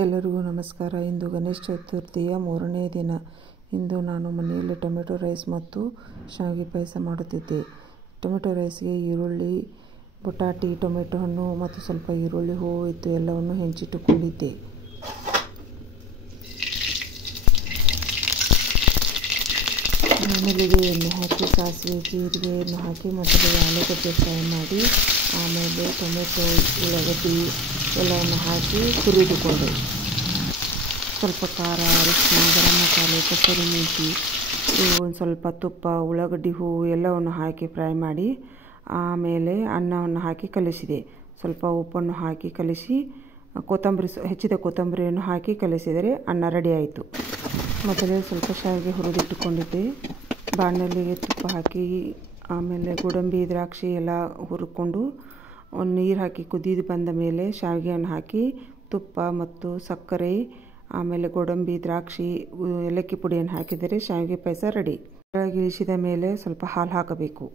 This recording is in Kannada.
ಎಲ್ಲರಿಗೂ ನಮಸ್ಕಾರ. ಇಂದು ಗಣೇಶ ಚತುರ್ಥಿಯ 3ನೇ ದಿನ. ಇಂದು ನಾನು ಮನೆಯಲ್ಲಿ ಟೊಮೆಟೊ ರೈಸ್ ಮತ್ತು ಶಾವಿಗೆ ಪಾಯಸ ಮಾಡುತ್ತಿದ್ದೆ. ಟೊಮೆಟೊ ರೈಸ್ಗೆ ಈರುಳ್ಳಿ, ಬಟಾಟಿ, ಟೊಮೆಟೊ ಹಣ್ಣು ಮತ್ತು ಸ್ವಲ್ಪ ಈರುಳ್ಳಿ, ಹೂವು ಇತ್ತು ಎಲ್ಲವನ್ನು ಹೆಂಚಿಟ್ಟುಕೊಂಡಿದ್ದೆ. ಬಾಣಲೆಗೆ ಎಣ್ಣೆ ಹಾಕಿ ಸಾಸಿವೆ, ಜೀರಿಗೆಯನ್ನು ಹಾಕಿ ಮೊದಲು ಆಲೂಗಡ್ಡೆ ಫ್ರೈ ಮಾಡಿ, ಆಮೇಲೆ ಟೊಮೆಟೊ, ಉಳ್ಳಾಗಡ್ಡಿ ಎಲ್ಲವನ್ನು ಹಾಕಿ ಹುರಿದುಕೊಂಡೆ. ಸ್ವಲ್ಪ ಖಾರ, ಅರಿಶಿನ, ಗರಂ ಮಸಾಲೆ, ಕಸೂರಿ ಮೆಂತಿ, ಒಂದು ಸ್ವಲ್ಪ ತುಪ್ಪ, ಉಳ್ಳಾಗಡ್ಡಿ, ಹೂವು ಎಲ್ಲವನ್ನು ಹಾಕಿ ಫ್ರೈ ಮಾಡಿ, ಆಮೇಲೆ ಅನ್ನವನ್ನು ಹಾಕಿ ಕಲಿಸಿದೆ. ಸ್ವಲ್ಪ ಉಪ್ಪನ್ನು ಹಾಕಿ ಕಲಿಸಿ ಹೆಚ್ಚಿದ ಕೊತ್ತಂಬರಿಯನ್ನು ಹಾಕಿ ಕಲಿಸಿದರೆ ಅನ್ನ ರೆಡಿ ಆಯಿತು. ಮೊದಲೇ ಸ್ವಲ್ಪ ಶಾವಿಗೆ ಹುರಿದಿಟ್ಟುಕೊಂಡಿದ್ದೆ. ಬಾಣಲೆಗೆ ತುಪ್ಪ ಹಾಕಿ, ಆಮೇಲೆ ಗೋಡಂಬಿ, ದ್ರಾಕ್ಷಿ ಎಲ್ಲ ಹುರ್ಕೊಂಡು ನೀರು ಹಾಕಿ ಕುದಿದು ಬಂದ ಮೇಲೆ ಶಾವಿಗೆಯನ್ನು ಹಾಕಿ ತುಪ್ಪ ಮತ್ತು ಸಕ್ಕರೆ, ಆಮೇಲೆ ಗೋಡಂಬಿ, ದ್ರಾಕ್ಷಿ, ಏಲಕ್ಕಿ ಪುಡಿಯನ್ನು ಹಾಕಿದರೆ ಶಾವಿಗೆ ಪಾಯಸ ರೆಡಿ. ಕೆಳಗೆ ಇಳಿಸಿದ ಮೇಲೆ ಸ್ವಲ್ಪ ಹಾಲು ಹಾಕಬೇಕು.